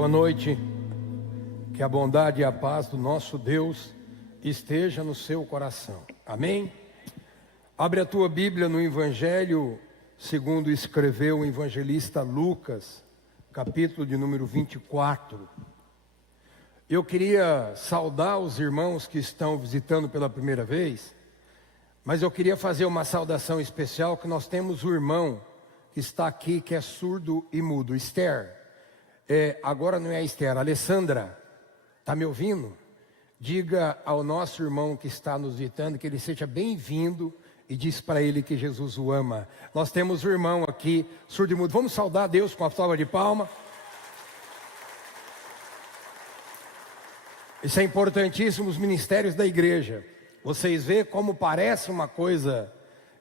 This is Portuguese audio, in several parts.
Boa noite, que a bondade e a paz do nosso Deus esteja no seu coração, amém? Abre a tua Bíblia no Evangelho, segundo escreveu o evangelista Lucas, capítulo de número 24. Eu queria saudar os irmãos que estão visitando pela primeira vez, mas eu queria fazer uma saudação especial, que nós temos o irmão que está aqui, que é surdo e mudo, Esther. Agora não é a Esther, a Alessandra, está me ouvindo? Diga ao nosso irmão que está nos visitando que ele seja bem-vindo e diz para ele que Jesus o ama. Nós temos o irmão aqui, surdo e mudo. Vamos saudar a Deus com a salva de palma. Isso é importantíssimo, os ministérios da igreja. Vocês veem como parece uma coisa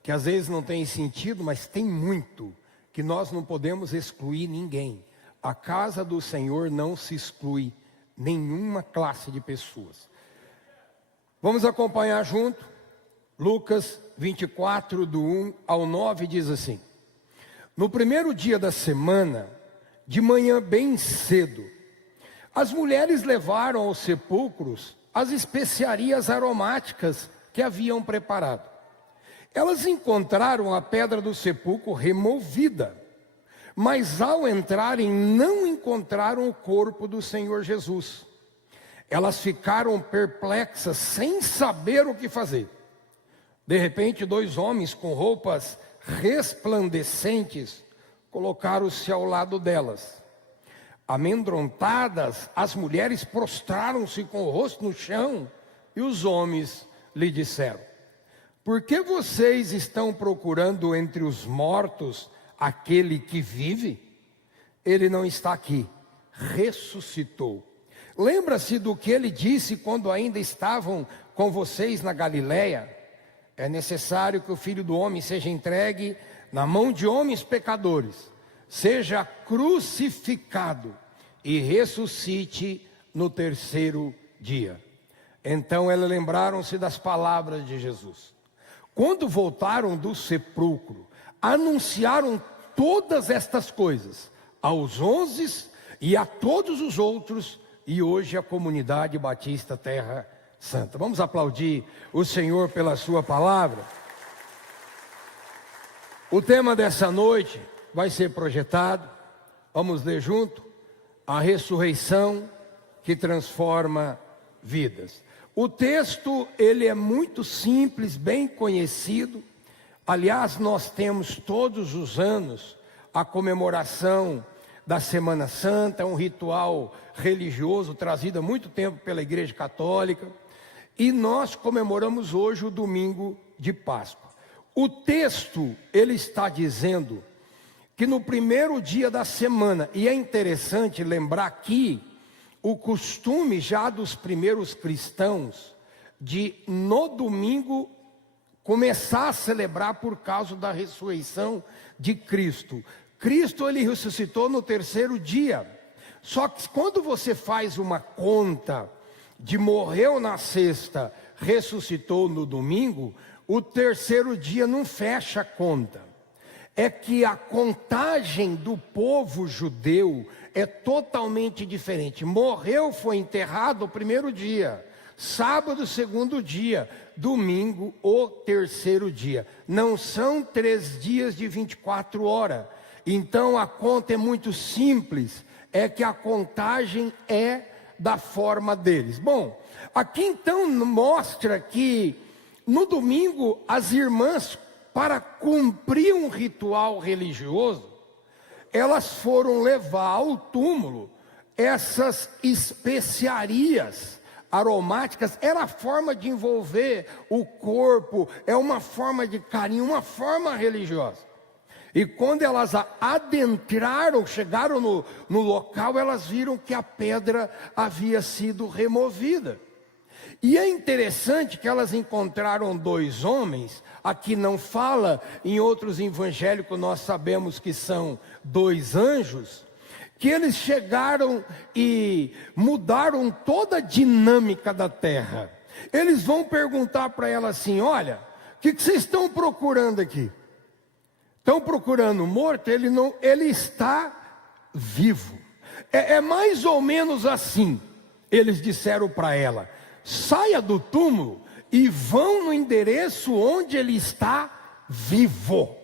que às vezes não tem sentido, mas tem muito, que nós não podemos excluir ninguém. A casa do Senhor não se exclui nenhuma classe de pessoas. Vamos acompanhar junto. Lucas 24, do 1 ao 9, diz assim: No primeiro dia da semana, de manhã bem cedo, as mulheres levaram aos sepulcros as especiarias aromáticas que haviam preparado. Elas encontraram a pedra do sepulcro removida, mas ao entrarem não encontraram o corpo do Senhor Jesus. Elas ficaram perplexas, sem saber o que fazer. De repente, dois homens com roupas resplandecentes colocaram-se ao lado delas. Amedrontadas, as mulheres prostraram-se com o rosto no chão, e os homens lhe disseram: Por que vocês estão procurando entre os mortos aquele que vive? Ele não está aqui, ressuscitou. Lembra-se do que ele disse quando ainda estavam com vocês na Galileia? É necessário que o Filho do Homem seja entregue na mão de homens pecadores, seja crucificado e ressuscite no terceiro dia. Então elas lembraram-se das palavras de Jesus. Quando voltaram do sepulcro, anunciaram todas estas coisas aos 11 e a todos os outros, e hoje a comunidade batista Terra Santa. Vamos aplaudir o Senhor pela sua palavra. O tema dessa noite vai ser projetado, vamos ler junto, a ressurreição que transforma vidas. O texto, ele é muito simples, bem conhecido. Aliás, nós temos todos os anos a comemoração da Semana Santa, um ritual religioso trazido há muito tempo pela Igreja Católica, e nós comemoramos hoje o domingo de Páscoa. O texto, ele está dizendo que no primeiro dia da semana, e é interessante lembrar aqui o costume já dos primeiros cristãos de no domingo começar a celebrar por causa da ressurreição de Cristo. Cristo, ele ressuscitou no terceiro dia. Só que quando você faz uma conta de morreu na sexta, ressuscitou no domingo, o terceiro dia não fecha a conta. É que a contagem do povo judeu é totalmente diferente. Morreu, foi enterrado o primeiro dia. Sábado, segundo dia. Domingo, o terceiro dia. Não são 3 dias de 24 horas. Então a conta é muito simples. É que a contagem é da forma deles. Bom, aqui então mostra que no domingo as irmãs, para cumprir um ritual religioso, elas foram levar ao túmulo essas especiarias aromáticas. Era a forma de envolver o corpo, é uma forma de carinho, uma forma religiosa. E quando elas adentraram, chegaram no local, elas viram que a pedra havia sido removida. E é interessante que elas encontraram 2 homens, aqui não fala, em outros evangélicos nós sabemos que são 2 anjos, que eles chegaram e mudaram toda a dinâmica da terra. Eles vão perguntar para ela assim: olha, o que vocês estão procurando aqui? Estão procurando morto? Ele está vivo. É mais ou menos assim. Eles disseram para ela: saia do túmulo e vão no endereço onde ele está vivo.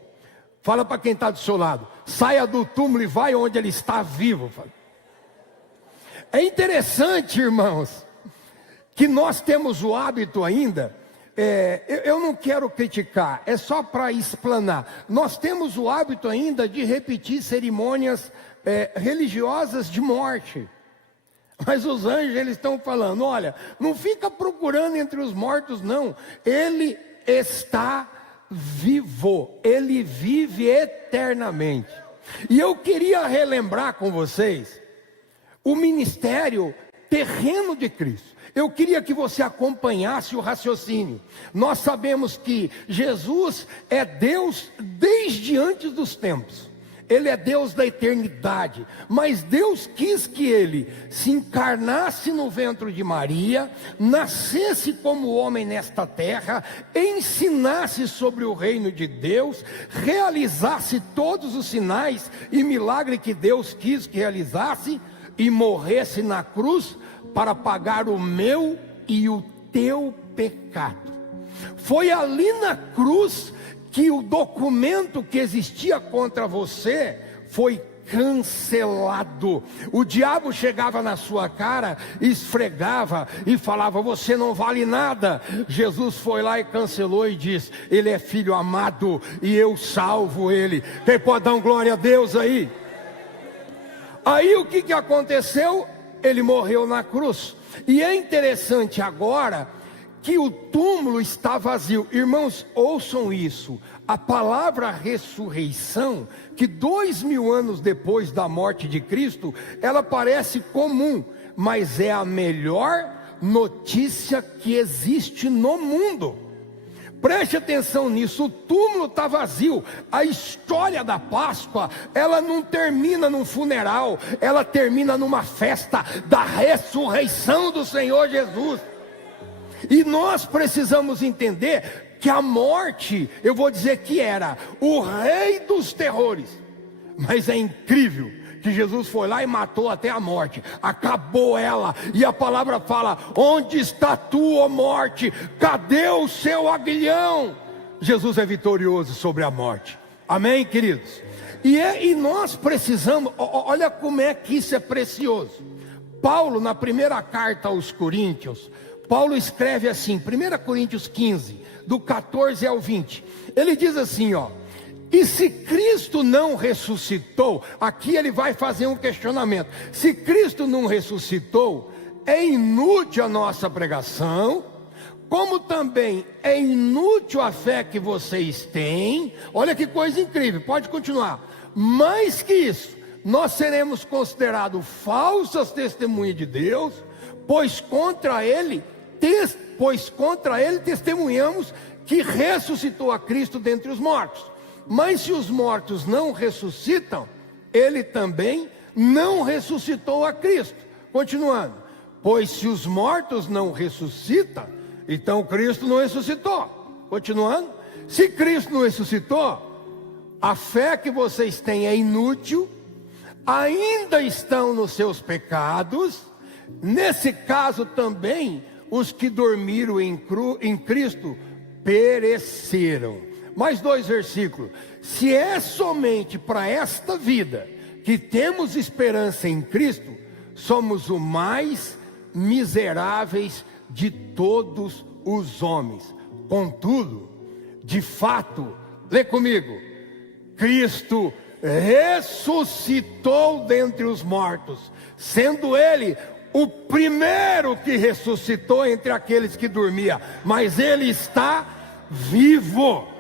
Fala para quem está do seu lado: saia do túmulo e vai onde ele está vivo. É interessante, irmãos, que nós temos o hábito ainda, eu não quero criticar, é só para explanar. Nós temos o hábito ainda de repetir cerimônias religiosas de morte. Mas os anjos, eles estão falando: olha, não fica procurando entre os mortos não, ele está vivo, ele vive eternamente. E eu queria relembrar com vocês o ministério terreno de Cristo. Eu queria que você acompanhasse o raciocínio. Nós sabemos que Jesus é Deus desde antes dos tempos. Ele é Deus da eternidade, mas Deus quis que ele se encarnasse no ventre de Maria, nascesse como homem nesta terra, ensinasse sobre o reino de Deus, realizasse todos os sinais e milagres que Deus quis que realizasse, e morresse na cruz para pagar o meu e o teu pecado. Foi ali na cruz que o documento que existia contra você foi cancelado. O diabo chegava na sua cara, esfregava e falava: você não vale nada. Jesus foi lá e cancelou e disse: ele é filho amado e eu salvo ele. Quem pode dar um glória a Deus aí? Aí o que aconteceu? Ele morreu na cruz. E é interessante agora que o túmulo está vazio. Irmãos, ouçam isso. A palavra ressurreição, que 2000 anos depois da morte de Cristo, ela parece comum, mas é a melhor notícia que existe no mundo. Preste atenção nisso, o túmulo está vazio. A história da Páscoa, ela não termina num funeral, ela termina numa festa da ressurreição do Senhor Jesus. E nós precisamos entender que a morte, eu vou dizer que era o rei dos terrores, mas é incrível que Jesus foi lá e matou até a morte, acabou ela, e a palavra fala: onde está tu, ó morte? Cadê o seu aguilhão? Jesus é vitorioso sobre a morte, amém, queridos? E nós precisamos, olha como é que isso é precioso. Paulo, na primeira carta aos Coríntios, Paulo escreve assim, 1 Coríntios 15, do 14 ao 20, ele diz assim, ó: e se Cristo não ressuscitou, aqui ele vai fazer um questionamento: se Cristo não ressuscitou, é inútil a nossa pregação, como também é inútil a fé que vocês têm. Olha que coisa incrível, pode continuar. Mais que isso, nós seremos considerados falsas testemunhas de Deus, pois contra ele testemunhamos que ressuscitou a Cristo dentre os mortos. Mas se os mortos não ressuscitam, ele também não ressuscitou a Cristo. Continuando: pois se os mortos não ressuscitam, então Cristo não ressuscitou. Continuando: se Cristo não ressuscitou, a fé que vocês têm é inútil, ainda estão nos seus pecados. Nesse caso também, os que dormiram em Cristo pereceram. Mais 2 versículos: se é somente para esta vida que temos esperança em Cristo, somos os mais miseráveis de todos os homens. Contudo, de fato, lê comigo: Cristo ressuscitou dentre os mortos, sendo ele o primeiro que ressuscitou entre aqueles que dormiam, mas ele está vivo.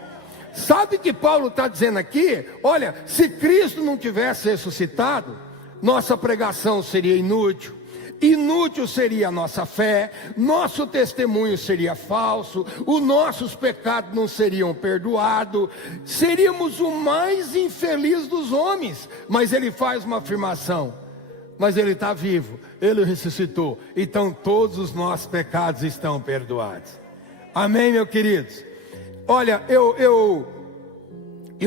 Sabe que Paulo está dizendo aqui? Olha, se Cristo não tivesse ressuscitado, nossa pregação seria inútil, inútil seria a nossa fé, nosso testemunho seria falso, os nossos pecados não seriam perdoados, seríamos o mais infeliz dos homens. Mas ele faz uma afirmação: mas ele está vivo, ele ressuscitou, então todos os nossos pecados estão perdoados. Amém, meus queridos? Olha, eu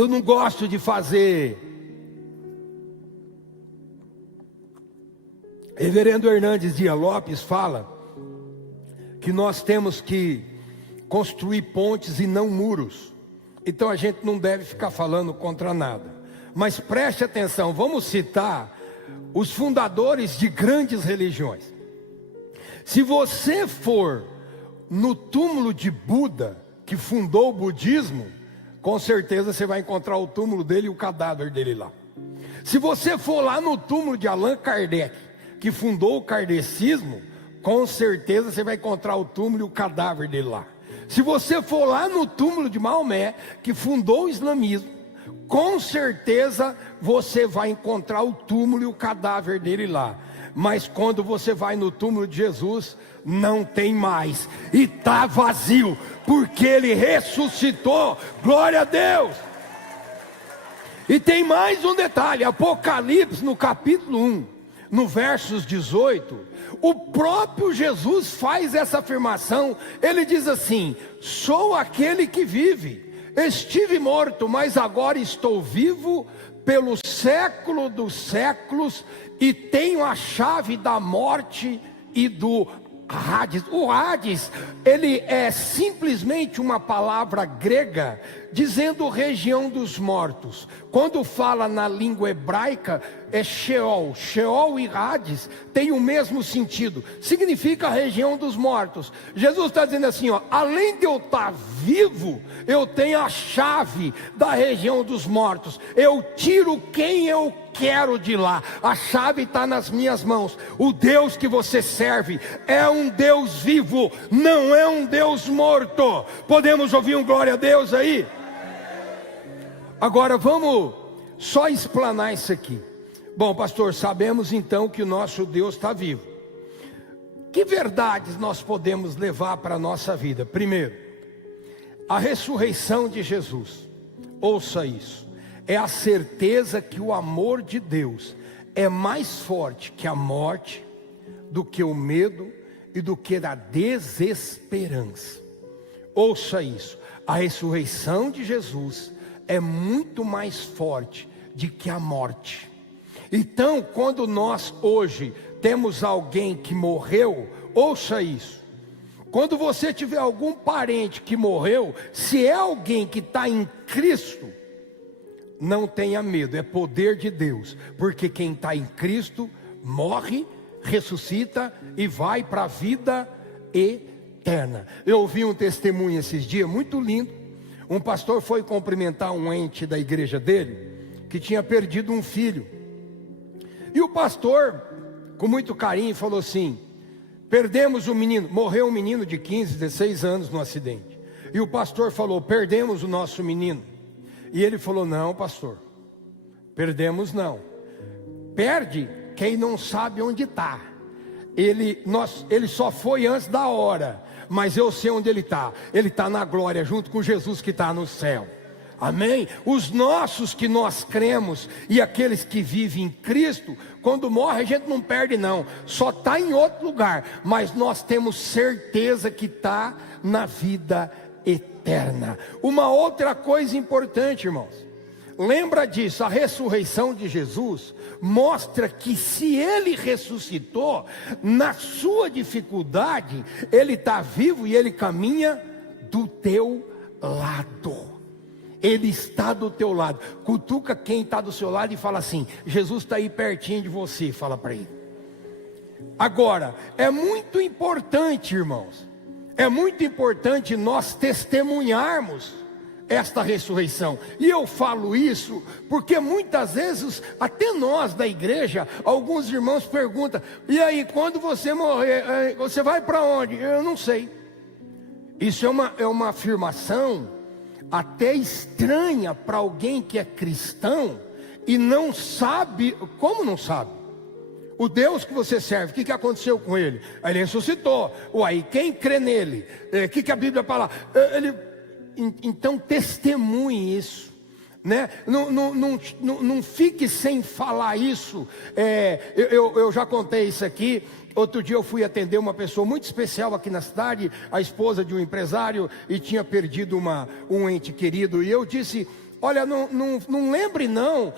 não gosto de fazer Reverendo Hernandes Dias Lopes fala que nós temos que construir pontes e não muros. Então a gente não deve ficar falando contra nada. Mas preste atenção, vamos citar os fundadores de grandes religiões. Se você for no túmulo de Buda, que fundou o budismo, com certeza você vai encontrar o túmulo dele e o cadáver dele lá. Se você for lá no túmulo de Allan Kardec, que fundou o kardecismo, com certeza você vai encontrar o túmulo e o cadáver dele lá. Se você for lá no túmulo de Maomé, que fundou o islamismo, com certeza você vai encontrar o túmulo e o cadáver dele lá. Mas quando você vai no túmulo de Jesus, não tem mais, e está vazio, porque ele ressuscitou. Glória a Deus. E tem mais um detalhe, Apocalipse no capítulo 1, no versos 18, o próprio Jesus faz essa afirmação. Ele diz assim: sou aquele que vive, estive morto, mas agora estou vivo pelo século dos séculos, e tenho a chave da morte e do Hades. O Hades, ele é simplesmente uma palavra grega dizendo região dos mortos. Quando fala na língua hebraica é Sheol. Sheol e Hades tem o mesmo sentido, significa região dos mortos. Jesus está dizendo assim, ó, além de eu estar vivo, eu tenho a chave da região dos mortos. Eu tiro quem eu quero de lá, a chave está nas minhas mãos. O Deus que você serve é um Deus vivo, não é um Deus morto. Podemos ouvir um glória a Deus aí? Agora vamos só explanar isso aqui. Bom, pastor, sabemos então que o nosso Deus está vivo. Que verdades nós podemos levar para a nossa vida? Primeiro, a ressurreição de Jesus. Ouça isso. É a certeza que o amor de Deus é mais forte que a morte, do que o medo e do que a desesperança. Ouça isso. A ressurreição de Jesus é muito mais forte do que a morte. Então, quando nós hoje temos alguém que morreu, ouça isso. Quando você tiver algum parente que morreu, se é alguém que está em Cristo, não tenha medo, é poder de Deus. Porque quem está em Cristo morre, ressuscita e vai para a vida eterna. Eu ouvi um testemunho esses dias, muito lindo. Um pastor foi cumprimentar um ente da igreja dele, que tinha perdido um filho. E o pastor, com muito carinho, falou assim: perdemos um menino, morreu um menino de 15, 16 anos no acidente. E o pastor falou: perdemos o nosso menino. E ele falou: não, pastor, perdemos não. Perde quem não sabe onde está. Ele só foi antes da hora, mas eu sei onde ele está. Ele está na glória, junto com Jesus que está no céu. Amém? Os nossos que nós cremos e aqueles que vivem em Cristo, quando morre a gente não perde não, só está em outro lugar, mas nós temos certeza que está na vida eterna. Uma outra coisa importante, irmãos, lembra disso, a ressurreição de Jesus mostra que se Ele ressuscitou, na sua dificuldade, Ele está vivo e Ele caminha do teu lado. Ele está do teu lado. Cutuca quem está do seu lado e fala assim: Jesus está aí pertinho de você. Fala para ele. Agora, é muito importante, irmãos, é muito importante nós testemunharmos esta ressurreição. E eu falo isso porque muitas vezes, até nós da igreja, alguns irmãos perguntam: e aí, quando você morrer, você vai para onde? Eu não sei. Isso é uma afirmação até estranha para alguém que é cristão e não sabe. Como não sabe? O Deus que você serve, o que aconteceu com ele? Ele ressuscitou. Uai, quem crê nele? O que a Bíblia fala? Então testemunhe isso, né? Não fique sem falar isso. Eu já contei isso aqui. Outro dia eu fui atender uma pessoa muito especial aqui na cidade, a esposa de um empresário, e tinha perdido um ente querido. E eu disse: olha, não lembre não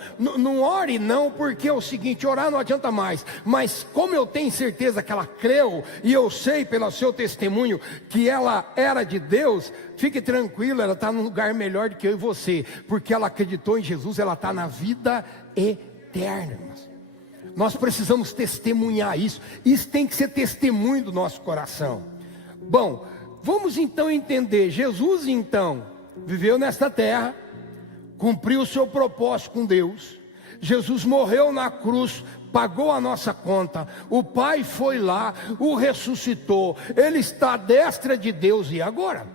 ore não, porque é o seguinte, orar não adianta mais. Mas como eu tenho certeza que ela creu, e eu sei pelo seu testemunho que ela era de Deus, fique tranquilo, ela está num lugar melhor do que eu e você, porque ela acreditou em Jesus, ela está na vida eterna, irmãos. Nós precisamos testemunhar isso. Isso tem que ser testemunho do nosso coração. Bom, vamos então entender. Jesus então viveu nesta terra, cumpriu o seu propósito com Deus. Jesus morreu na cruz, pagou a nossa conta. O Pai foi lá, o ressuscitou. Ele está à destra de Deus. E agora?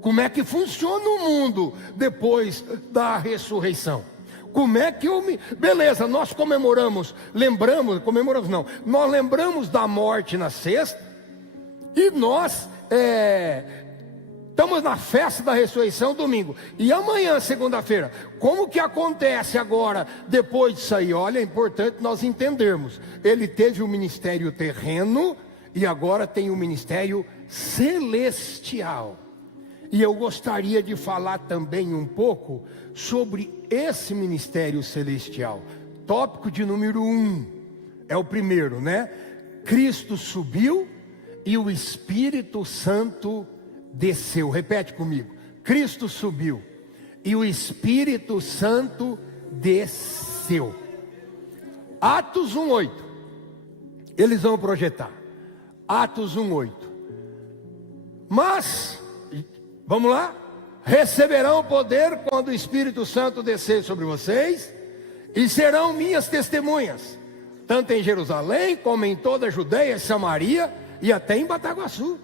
Como é que funciona o mundo depois da ressurreição? Como é que Beleza, nós comemoramos da morte na sexta. E nós estamos na festa da ressurreição domingo. E amanhã, segunda-feira, como que acontece agora, depois disso aí? Olha, é importante nós entendermos. Ele teve o ministério terreno e agora tem o ministério celestial. E eu gostaria de falar também um pouco sobre esse ministério celestial. Tópico de número 1, é o primeiro, né? Cristo subiu e o Espírito Santo desceu. Repete comigo. Cristo subiu e o Espírito Santo desceu. Atos 1:8. Eles vão projetar. Atos 1:8. Mas, vamos lá? Receberão poder quando o Espírito Santo descer sobre vocês, e serão minhas testemunhas, tanto em Jerusalém, como em toda a Judeia, Samaria e até em Bataguaçu.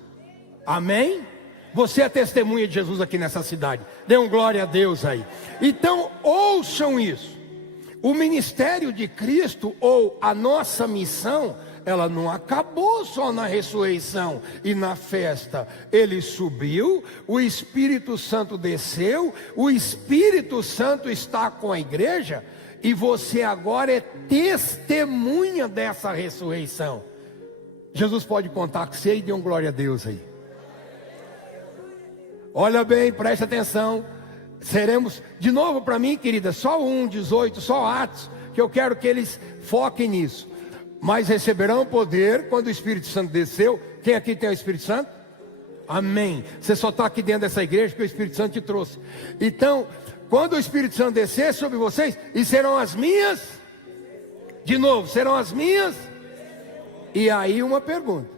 Amém? Você é testemunha de Jesus aqui nessa cidade. Dê um glória a Deus aí. Então ouçam isso. O ministério de Cristo, ou a nossa missão, ela não acabou só na ressurreição e na festa. Ele subiu, o Espírito Santo desceu, o Espírito Santo está com a igreja, e você agora é testemunha dessa ressurreição. Jesus pode contar com você, e dê um glória a Deus aí. Olha bem, preste atenção. Seremos, de novo para mim, querida, só 1:18, só Atos, que eu quero que eles foquem nisso. Mas receberão poder quando o Espírito Santo desceu. Quem aqui tem o Espírito Santo? Amém. Você só está aqui dentro dessa igreja porque o Espírito Santo te trouxe. Então, quando o Espírito Santo descer sobre vocês, e serão as minhas, de novo, serão as minhas. E aí uma pergunta: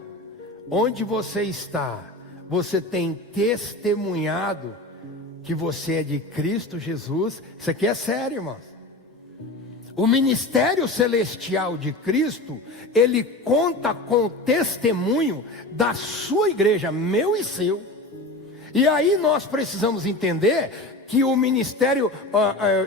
onde você está? Você tem testemunhado que você é de Cristo Jesus? Isso aqui é sério, irmãos. O ministério celestial de Cristo, ele conta com o testemunho da sua igreja, meu e seu. E aí nós precisamos entender que o ministério,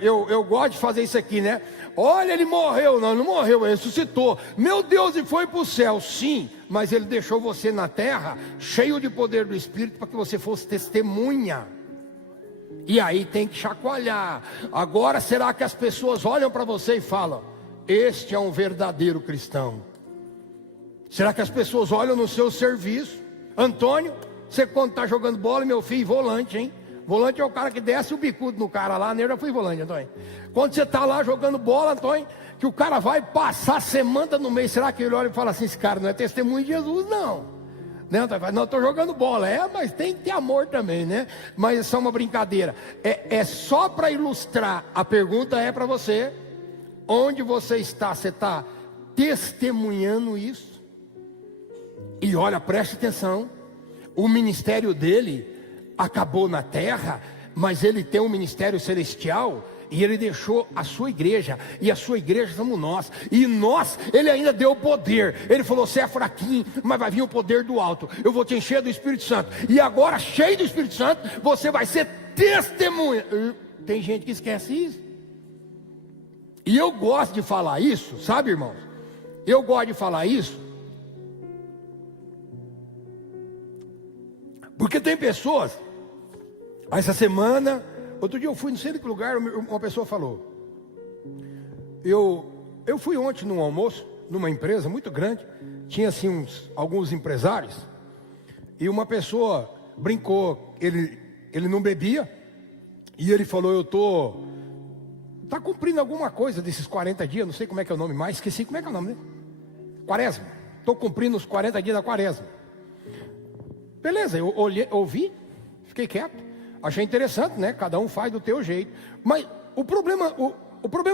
eu gosto de fazer isso aqui, né? Olha, ele morreu. Não morreu, ele ressuscitou. Meu Deus, e foi para o céu. Sim, mas ele deixou você na terra, cheio de poder do Espírito, para que você fosse testemunha. E aí tem que chacoalhar. Agora, será que as pessoas olham para você e falam: este é um verdadeiro cristão? Será que as pessoas olham no seu serviço? Antônio, você quando está jogando bola, meu filho, volante, hein? Volante é o cara que desce o bicudo no cara lá, né? Eu já fui volante, Antônio. Quando você está lá jogando bola, Antônio, que o cara vai passar, você manda no meio. Será que ele olha e fala assim: esse cara não é testemunho de Jesus, não? Não, estou jogando bola. Mas tem que ter amor também, né? Mas é só uma brincadeira. É só para ilustrar. A pergunta é para você: onde você está? Você está testemunhando isso? E olha, preste atenção. O ministério dele acabou na terra, mas ele tem um ministério celestial. E ele deixou a sua igreja, e a sua igreja somos nós. E nós, ele ainda deu poder. Ele falou: você é fraquinho, mas vai vir o poder do alto. Eu vou te encher do Espírito Santo. E agora, cheio do Espírito Santo, você vai ser testemunha. Tem gente que esquece isso. E eu gosto de falar isso, sabe, irmãos? Eu gosto de falar isso, porque tem pessoas. Essa semana, outro dia eu fui, não sei em que lugar, uma pessoa falou: eu fui ontem num almoço, numa empresa muito grande, tinha assim alguns empresários, e uma pessoa brincou, ele não bebia, E ele falou, está cumprindo alguma coisa desses 40 dias, não sei como é que é o nome mais, esqueci como é que é o nome, né? Quaresma. Estou cumprindo os 40 dias da quaresma. Beleza, eu ouvi, fiquei quieto. Achei interessante, né? Cada um faz do teu jeito. Mas o problema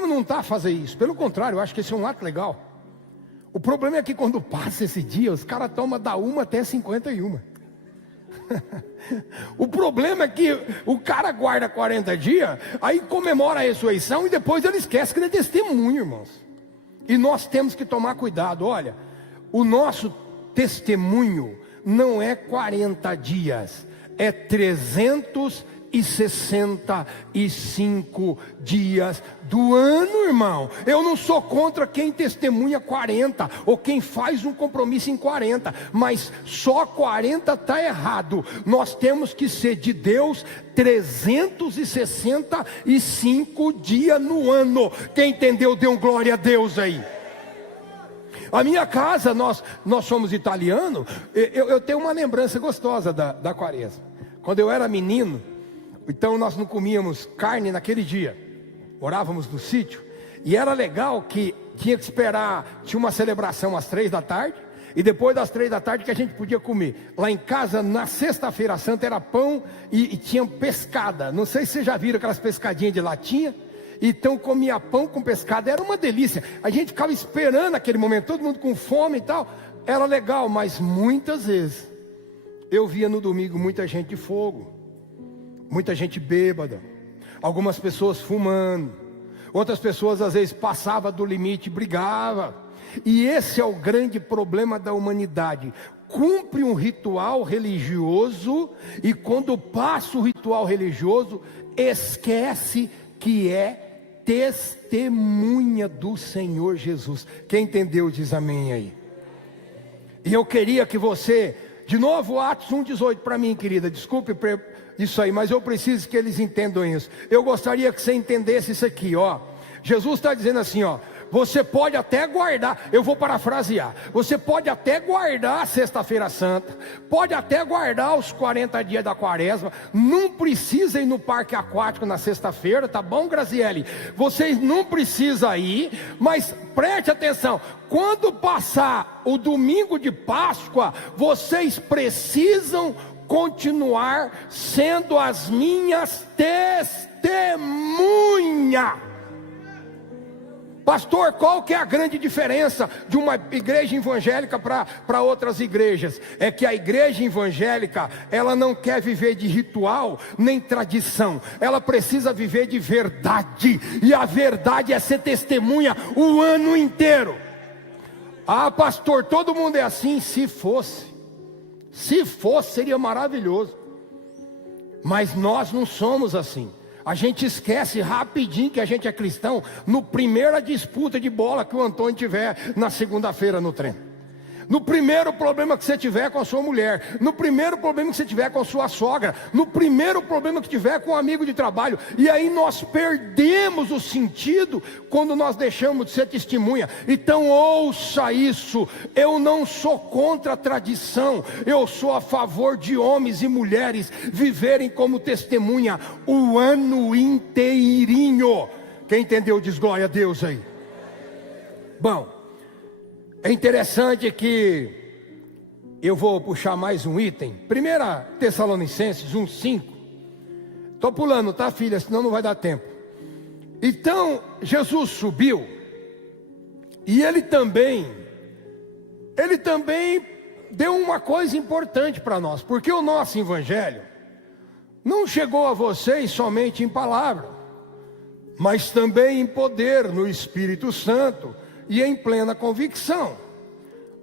não está fazer isso. Pelo contrário, eu acho que esse é um ato legal. O problema é que quando passa esse dia, os caras tomam da 1 até 51. O problema é que o cara guarda 40 dias, aí comemora a ressurreição e depois ele esquece que ele é testemunho, irmãos. E nós temos que tomar cuidado. Olha, o nosso testemunho não é 40 dias, é 365 dias do ano, irmão. Eu não sou contra quem testemunha 40 ou quem faz um compromisso em 40, mas só 40 está errado. Nós temos que ser de Deus 365 dias no ano. Quem entendeu, dê um glória a Deus aí. A minha casa, nós somos italianos. Eu tenho uma lembrança gostosa da quaresma. Quando eu era menino, então nós não comíamos carne naquele dia. Morávamos no sítio. E era legal que tinha que esperar. Tinha uma celebração às 3 da tarde. E depois das 3 da tarde que a gente podia comer. Lá em casa, na sexta-feira santa, era pão e tinha pescada. Não sei se vocês já viram aquelas pescadinhas de latinha. Então comia pão com pescada, era uma delícia. A gente ficava esperando aquele momento, todo mundo com fome e tal. Era legal, mas muitas vezes eu via no domingo muita gente de fogo, muita gente bêbada, algumas pessoas fumando, outras pessoas às vezes passavam do limite, brigavam. E esse é o grande problema da humanidade. Cumpre um ritual religioso e quando passa o ritual religioso, esquece que é testemunha do Senhor Jesus. Quem entendeu diz amém aí. E eu queria que você, de novo Atos 1:18 para mim, querida, desculpe isso aí, mas eu preciso que eles entendam isso. Eu gostaria que você entendesse isso aqui, ó. Jesus está dizendo assim, ó. Você pode até guardar, eu vou parafrasear, você pode até guardar a sexta-feira santa, pode até guardar os 40 dias da quaresma, não precisa ir no parque aquático na sexta-feira, tá bom, Graziele? Vocês não precisam ir, mas preste atenção, quando passar o domingo de Páscoa, vocês precisam continuar sendo as minhas testemunhas. Pastor, qual que é a grande diferença de uma igreja evangélica para outras igrejas? É que a igreja evangélica, ela não quer viver de ritual, nem tradição. Ela precisa viver de verdade. E a verdade é ser testemunha o ano inteiro. Ah, pastor, todo mundo é assim? Se fosse seria maravilhoso. Mas nós não somos assim. A gente esquece rapidinho que a gente é cristão no primeira disputa de bola que o Antônio tiver na segunda-feira no treino. No primeiro problema que você tiver com a sua mulher, no primeiro problema que você tiver com a sua sogra, no primeiro problema que tiver com um amigo de trabalho. E aí nós perdemos o sentido quando nós deixamos de ser testemunha. Então ouça isso, eu não sou contra a tradição, eu sou a favor de homens e mulheres viverem como testemunha o ano inteirinho. Quem entendeu diz glória a Deus aí. Bom, é interessante que eu vou puxar mais um item. 1 Tessalonicenses 1:5. Estou pulando, tá, filha? Senão não vai dar tempo. Então, Jesus subiu. E ele também deu uma coisa importante para nós. Porque o nosso evangelho não chegou a vocês somente em palavra, mas também em poder, no Espírito Santo e em plena convicção.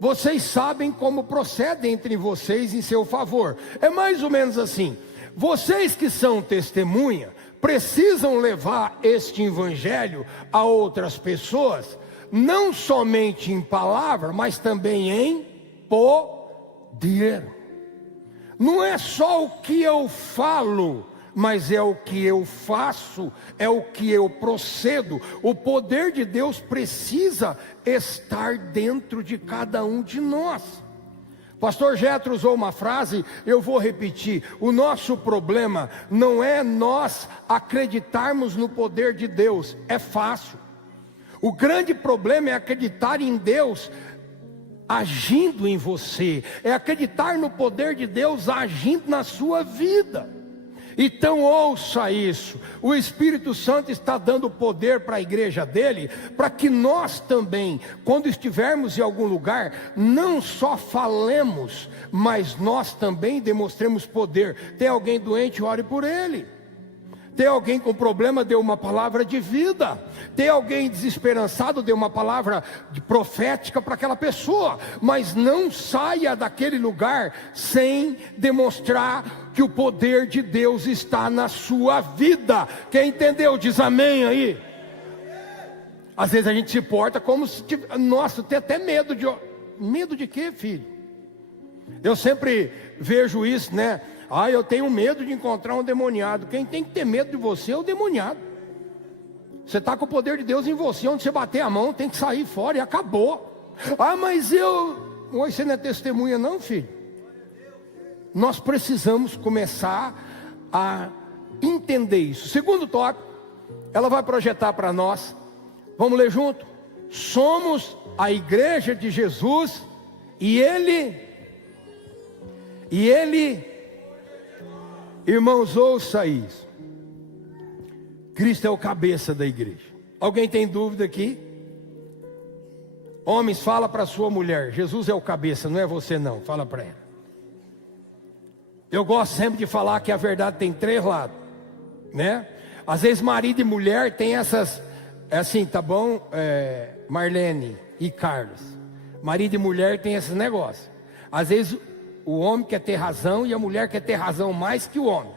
Vocês sabem como procede entre vocês em seu favor. É mais ou menos assim. Vocês que são testemunha precisam levar este evangelho a outras pessoas, não somente em palavra, mas também em poder. Não é só o que eu falo, mas é o que eu faço, é o que eu procedo. O poder de Deus precisa estar dentro de cada um de nós. Pastor Jetro usou uma frase, eu vou repetir: o nosso problema não é nós acreditarmos no poder de Deus, é fácil. O grande problema é acreditar em Deus agindo em você, é acreditar no poder de Deus agindo na sua vida. Então ouça isso, o Espírito Santo está dando poder para a igreja dele, para que nós também, quando estivermos em algum lugar, não só falemos, mas nós também demonstremos poder. Tem alguém doente, ore por ele. Tem alguém com problema, dê uma palavra de vida. Tem alguém desesperançado, dê uma palavra profética para aquela pessoa. Mas não saia daquele lugar sem demonstrar que o poder de Deus está na sua vida. Quem entendeu diz amém aí. Às vezes a gente se porta como se tivesse, nossa, tem até medo de... Medo de quê, filho? Eu sempre vejo isso, né? Eu tenho medo de encontrar um demoniado. Quem tem que ter medo de você é o demoniado. Você está com o poder de Deus em você. Onde você bater a mão, tem que sair fora e acabou. Mas eu... Hoje você não é testemunha não, filho. Nós precisamos começar a entender isso. Segundo tópico, ela vai projetar para nós. Vamos ler junto? Somos a igreja de Jesus e Ele... Irmãos, ouça isso. Cristo é o cabeça da igreja. Alguém tem dúvida aqui? Homens, fala para sua mulher: Jesus é o cabeça, não é você não. Fala para ela. Eu gosto sempre de falar que a verdade tem três lados, né? Às vezes marido e mulher tem essas, assim, tá bom, Marlene e Carlos. Marido e mulher tem esses negócios. Às vezes o homem quer ter razão e a mulher quer ter razão mais que o homem.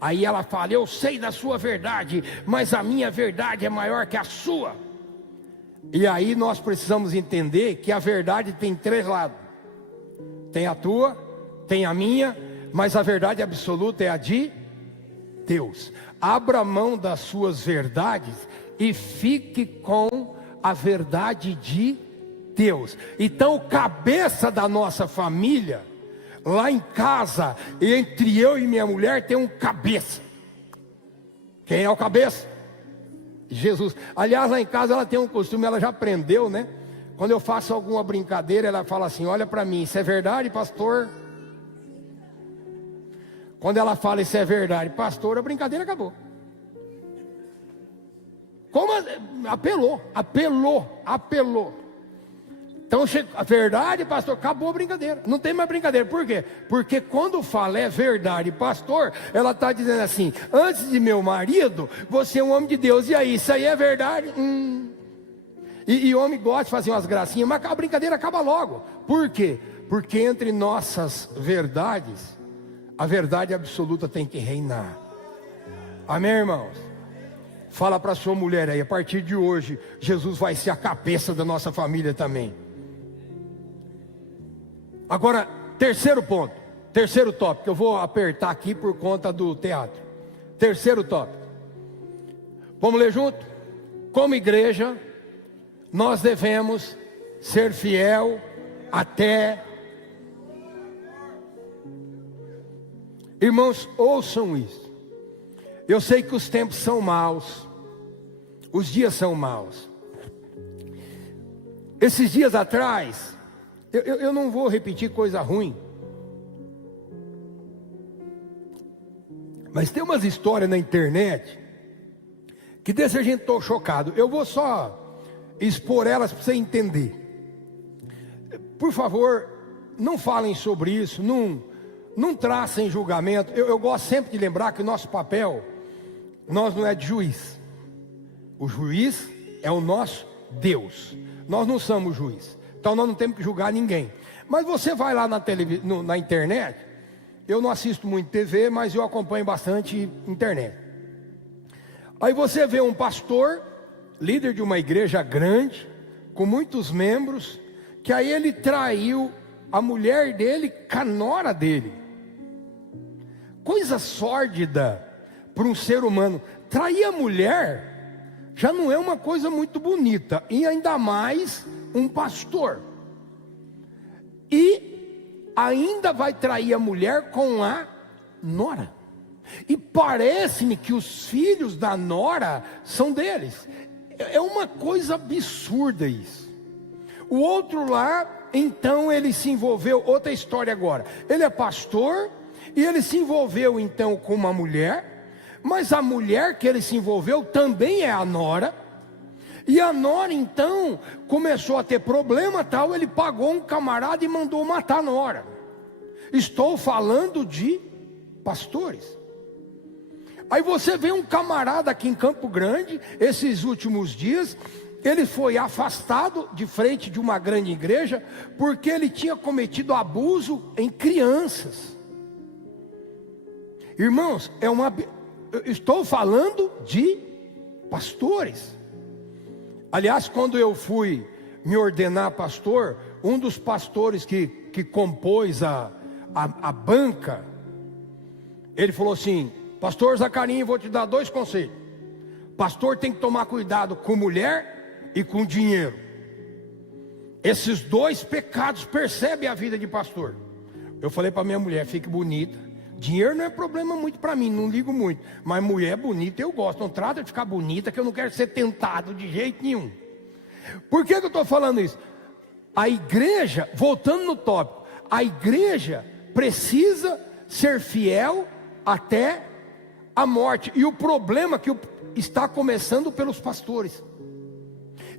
Aí ela fala: eu sei da sua verdade, mas a minha verdade é maior que a sua. E aí nós precisamos entender que a verdade tem três lados. Tem a tua, tem a minha, mas a verdade absoluta é a de Deus. Abra mão das suas verdades e fique com a verdade de Deus. Então o cabeça da nossa família, lá em casa, entre eu e minha mulher, tem um cabeça. Quem é o cabeça? Jesus. Aliás, lá em casa ela tem um costume, ela já aprendeu, né? Quando eu faço alguma brincadeira, ela fala assim: olha para mim, isso é verdade, pastor? Quando ela fala isso é verdade, pastor, a brincadeira acabou. Como? Apelou. Então, a verdade, pastor, acabou a brincadeira. Não tem mais brincadeira. Por quê? Porque quando fala é verdade, pastor, ela está dizendo assim: antes de meu marido, você é um homem de Deus. E aí, isso aí é verdade? E homem gosta de fazer umas gracinhas, mas a brincadeira acaba logo. Por quê? Porque entre nossas verdades, a verdade absoluta tem que reinar. Amém, irmãos? Fala para sua mulher aí: a partir de hoje, Jesus vai ser a cabeça da nossa família também. Agora, terceiro ponto, terceiro tópico, eu vou apertar aqui por conta do teatro. Terceiro tópico, vamos ler junto? Como igreja, nós devemos ser fiel até... Irmãos, ouçam isso. Eu sei que os tempos são maus, os dias são maus. Esses dias atrás, eu não vou repetir coisa ruim, mas tem umas histórias na internet que deixa a gente todo chocado. Eu vou só expor elas para você entender. Por favor, não falem sobre isso, não tracem julgamento. Eu gosto sempre de lembrar que o nosso papel, nós não é de juiz. O juiz é o nosso Deus. Nós não somos juiz. Então nós não temos que julgar ninguém. Mas você vai lá na internet. Eu não assisto muito TV, mas eu acompanho bastante internet. Aí você vê um pastor, líder de uma igreja grande, com muitos membros, que aí ele traiu a mulher dele com a nora dele. Coisa sórdida para um ser humano. Trair a mulher já não é uma coisa muito bonita, e ainda mais um pastor. E ainda vai trair a mulher com a nora. E parece-me que os filhos da nora são deles. É uma coisa absurda isso. O outro lá, então ele se envolveu, outra história agora. Ele é pastor e ele se envolveu então com uma mulher, mas a mulher que ele se envolveu também é a nora. E a nora então começou a ter problema tal, ele pagou um camarada e mandou matar a nora. Estou falando de pastores. Aí você vê um camarada aqui em Campo Grande, esses últimos dias, ele foi afastado de frente de uma grande igreja, porque ele tinha cometido abuso em crianças. Irmãos, estou falando de pastores. Aliás, quando eu fui me ordenar pastor, um dos pastores que compôs a banca, ele falou assim: pastor Zacarinho, vou te dar 2 conselhos. Pastor tem que tomar cuidado com mulher e com dinheiro. Esses 2 pecados percebem a vida de pastor. Eu falei para minha mulher: fique bonita. Dinheiro não é problema muito para mim, não ligo muito. Mas mulher bonita eu gosto. Não trata de ficar bonita, que eu não quero ser tentado de jeito nenhum. Por que eu estou falando isso? A igreja, voltando no tópico, a igreja precisa ser fiel até a morte. E o problema é que está começando pelos pastores.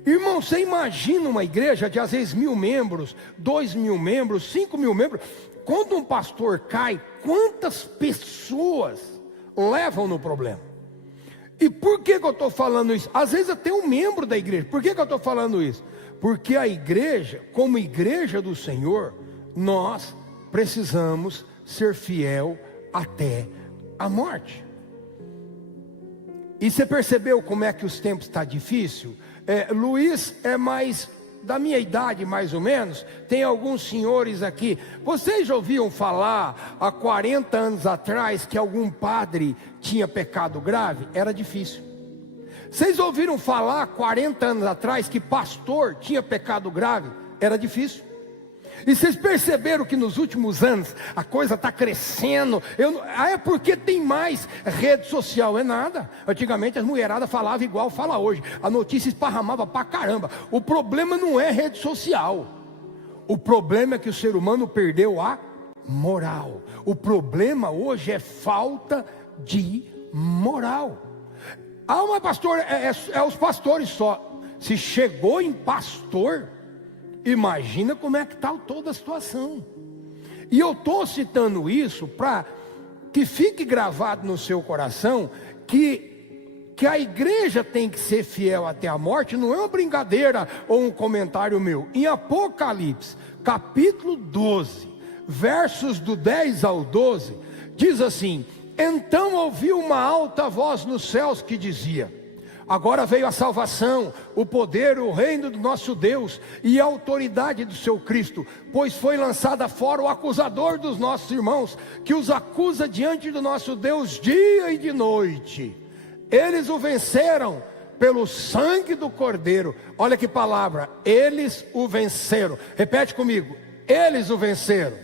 Irmão, você imagina uma igreja de às vezes 1.000 membros, 2.000 membros, 5.000 membros. Quando um pastor cai, quantas pessoas levam no problema? E por que eu estou falando isso? Às vezes até um membro da igreja. Por que eu estou falando isso? Porque a igreja, como igreja do Senhor, nós precisamos ser fiel até a morte. E você percebeu como é que os tempos estão difíceis? Luiz é mais da minha idade, mais ou menos. Tem alguns senhores aqui. Vocês já ouviram falar há 40 anos atrás que algum padre tinha pecado grave? Era difícil. Vocês ouviram falar há 40 anos atrás que pastor tinha pecado grave? Era difícil. E vocês perceberam que nos últimos anos a coisa está crescendo? É porque tem mais rede social, é nada. Antigamente as mulheradas falavam igual fala hoje. A notícia esparramava pra caramba. O problema não é rede social. O problema é que o ser humano perdeu a moral. O problema hoje é falta de moral. Mas pastor, é os pastores só. Se chegou em pastor, imagina como é que está toda a situação. E eu estou citando isso para que fique gravado no seu coração que a igreja tem que ser fiel até a morte. Não é uma brincadeira ou um comentário meu. Em Apocalipse, capítulo 12, versos do 10 ao 12, diz assim: então ouvi uma alta voz nos céus que dizia: agora veio a salvação, o poder, o reino do nosso Deus e a autoridade do seu Cristo, pois foi lançada fora o acusador dos nossos irmãos, que os acusa diante do nosso Deus dia e de noite. Eles o venceram pelo sangue do Cordeiro. Olha que palavra, eles o venceram. Repete comigo: eles o venceram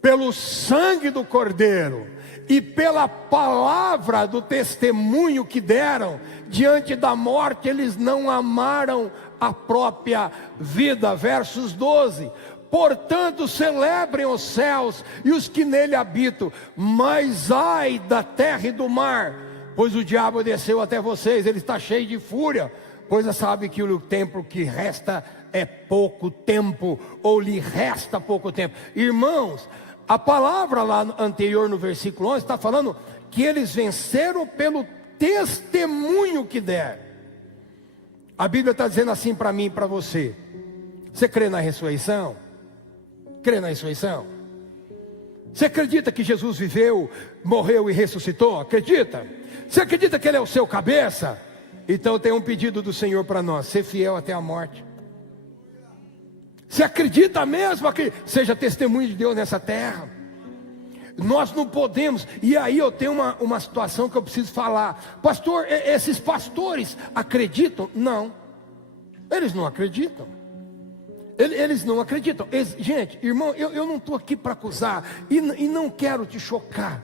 pelo sangue do Cordeiro e pela palavra do testemunho que deram. Diante da morte eles não amaram a própria vida. Versos 12: portanto celebrem os céus e os que nele habitam, mas ai da terra e do mar, pois o diabo desceu até vocês, ele está cheio de fúria, pois sabe que o tempo que resta é pouco tempo, ou lhe resta pouco tempo. Irmãos, a palavra lá anterior no versículo 11 está falando que eles venceram pelo testemunho que der. A Bíblia está dizendo assim para mim e para você: você crê na ressurreição? Crê na ressurreição? Você acredita que Jesus viveu, morreu e ressuscitou? Acredita? Você acredita que Ele é o seu cabeça? Então tem um pedido do Senhor para nós: ser fiel até a morte. Você acredita mesmo que seja testemunho de Deus nessa terra? Nós não podemos. E aí eu tenho uma situação que eu preciso falar. Pastor, esses pastores acreditam? Não, eles não acreditam. Eles não acreditam. Gente, irmão, eu não estou aqui para acusar e não quero te chocar.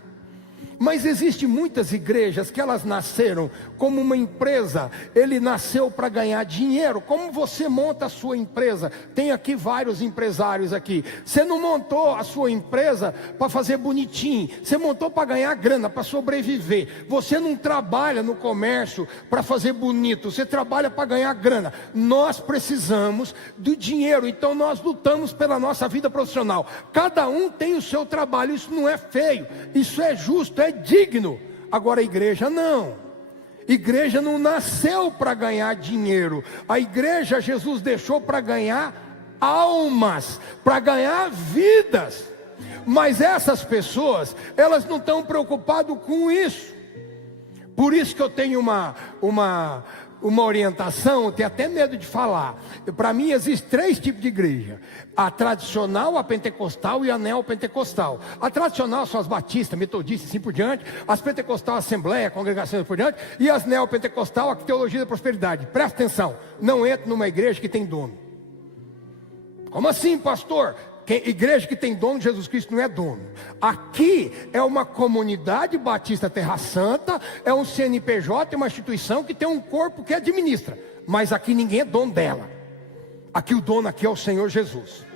Mas existem muitas igrejas que elas nasceram como uma empresa. Ele nasceu para ganhar dinheiro. Como você monta a sua empresa? Tem aqui vários empresários aqui. Você não montou a sua empresa para fazer bonitinho. Você montou para ganhar grana, para sobreviver. Você não trabalha no comércio para fazer bonito. Você trabalha para ganhar grana. Nós precisamos do dinheiro. Então nós lutamos pela nossa vida profissional. Cada um tem o seu trabalho. Isso não é feio. Isso é justo, é digno. Agora a igreja não. Igreja não nasceu para ganhar dinheiro. A igreja Jesus deixou para ganhar almas, para ganhar vidas. Mas essas pessoas, elas não estão preocupadas com isso. Por isso que eu tenho uma orientação, eu tenho até medo de falar. Para mim existem 3 tipos de igreja: a tradicional, a pentecostal e a neopentecostal. A tradicional são as batistas, metodistas, assim por diante. As pentecostal, a assembleia, a congregação, assim por diante. E as neopentecostal, a teologia da prosperidade. Presta atenção, não entre numa igreja que tem dono. Como assim, pastor? Igreja que tem dono, Jesus Cristo não é dono. Aqui é uma comunidade batista Terra Santa, é um CNPJ, é uma instituição que tem um corpo que administra. Mas aqui ninguém é dono dela. Aqui o dono aqui é o Senhor Jesus.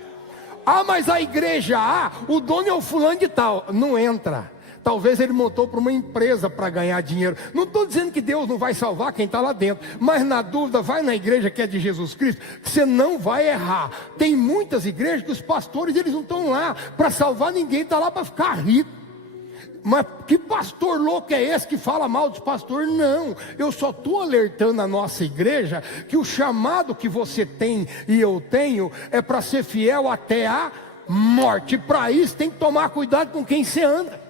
Ah, mas a igreja A, o dono é o fulano de tal. Não entra. Talvez ele montou para uma empresa para ganhar dinheiro. Não estou dizendo que Deus não vai salvar quem está lá dentro, mas na dúvida, vai na igreja que é de Jesus Cristo, que você não vai errar. Tem muitas igrejas que os pastores, eles não estão lá para salvar ninguém, está lá para ficar rico. Mas que pastor louco é esse que fala mal dos pastores? Não, eu só estou alertando a nossa igreja que o chamado que você tem e eu tenho é para ser fiel até a morte. Para isso tem que tomar cuidado com quem você anda.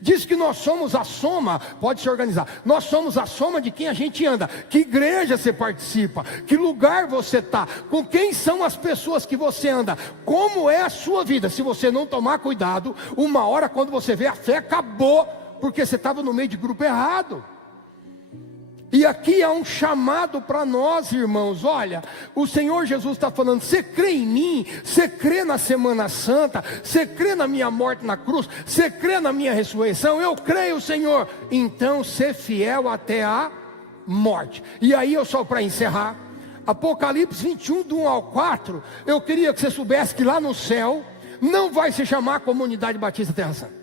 Diz que nós somos a soma, pode se organizar, nós somos a soma de quem a gente anda. Que igreja você participa, que lugar você está, com quem são as pessoas que você anda, como é a sua vida. Se você não tomar cuidado, uma hora quando você vê, a fé acabou, porque você estava no meio de grupo errado. E aqui há um chamado para nós, irmãos. Olha, o Senhor Jesus está falando: você crê em mim, você crê na Semana Santa, você crê na minha morte na cruz, você crê na minha ressurreição? Eu creio, Senhor. Então, ser fiel até a morte. E aí, eu só para encerrar, Apocalipse 21, do 1 ao 4, eu queria que você soubesse que lá no céu não vai se chamar Comunidade Batista Terra Santa.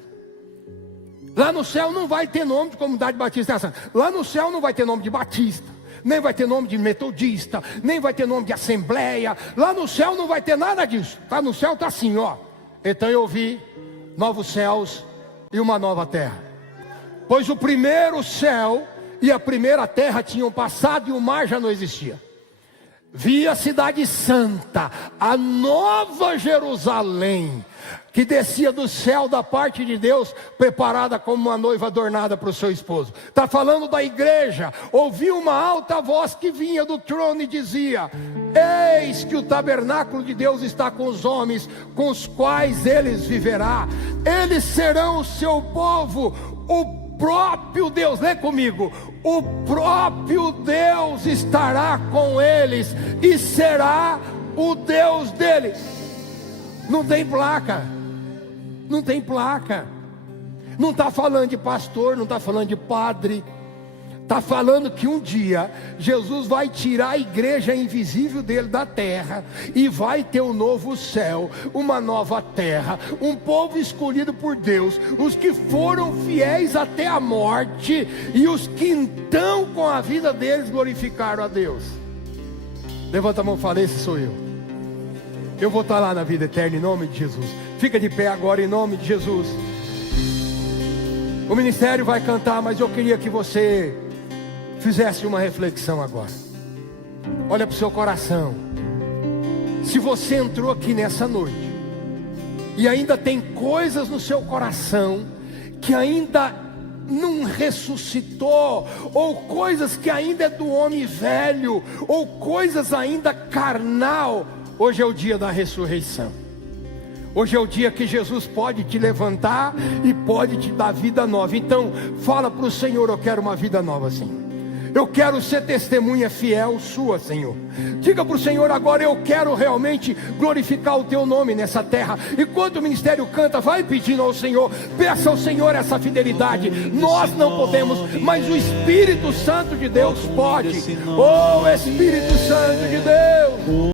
Lá no céu não vai ter nome de Comunidade Batista Terra Santa. Lá no céu não vai ter nome de batista, nem vai ter nome de metodista, nem vai ter nome de assembleia. Lá no céu não vai ter nada disso. Tá no céu, tá assim, ó. Então eu vi novos céus e uma nova terra, pois o primeiro céu e a primeira terra tinham passado e o mar já não existia. Vi a cidade santa, a nova Jerusalém, que descia do céu da parte de Deus, preparada como uma noiva adornada para o seu esposo. Está falando da igreja. Ouvi uma alta voz que vinha do trono e dizia: eis que o tabernáculo de Deus está com os homens, com os quais eles viverá. Eles serão o seu povo, o próprio Deus, lê comigo, o próprio Deus estará com eles e será o Deus deles. Não tem placa, não tem placa, não está falando de pastor, não está falando de padre, está falando que um dia Jesus vai tirar a igreja invisível dele da terra e vai ter um novo céu, uma nova terra, um povo escolhido por Deus, os que foram fiéis até a morte e os que então com a vida deles glorificaram a Deus. Levanta a mão e fala: esse sou eu. Eu vou estar lá na vida eterna em nome de Jesus. Fica de pé agora em nome de Jesus. O ministério vai cantar, mas eu queria que você fizesse uma reflexão agora. Olha para o seu coração. Se você entrou aqui nessa noite e ainda tem coisas no seu coração que ainda não ressuscitou, ou coisas que ainda é do homem velho, ou coisas ainda carnal, hoje é o dia da ressurreição. Hoje é o dia que Jesus pode te levantar e pode te dar vida nova. Então fala para o Senhor: eu quero uma vida nova, Senhor. Eu quero ser testemunha fiel sua, Senhor. Diga para o Senhor agora: eu quero realmente glorificar o teu nome nessa terra. Enquanto o ministério canta, vai pedindo ao Senhor, peça ao Senhor essa fidelidade. Nós não podemos, mas o Espírito Santo de Deus pode. Oh, Espírito Santo de Deus.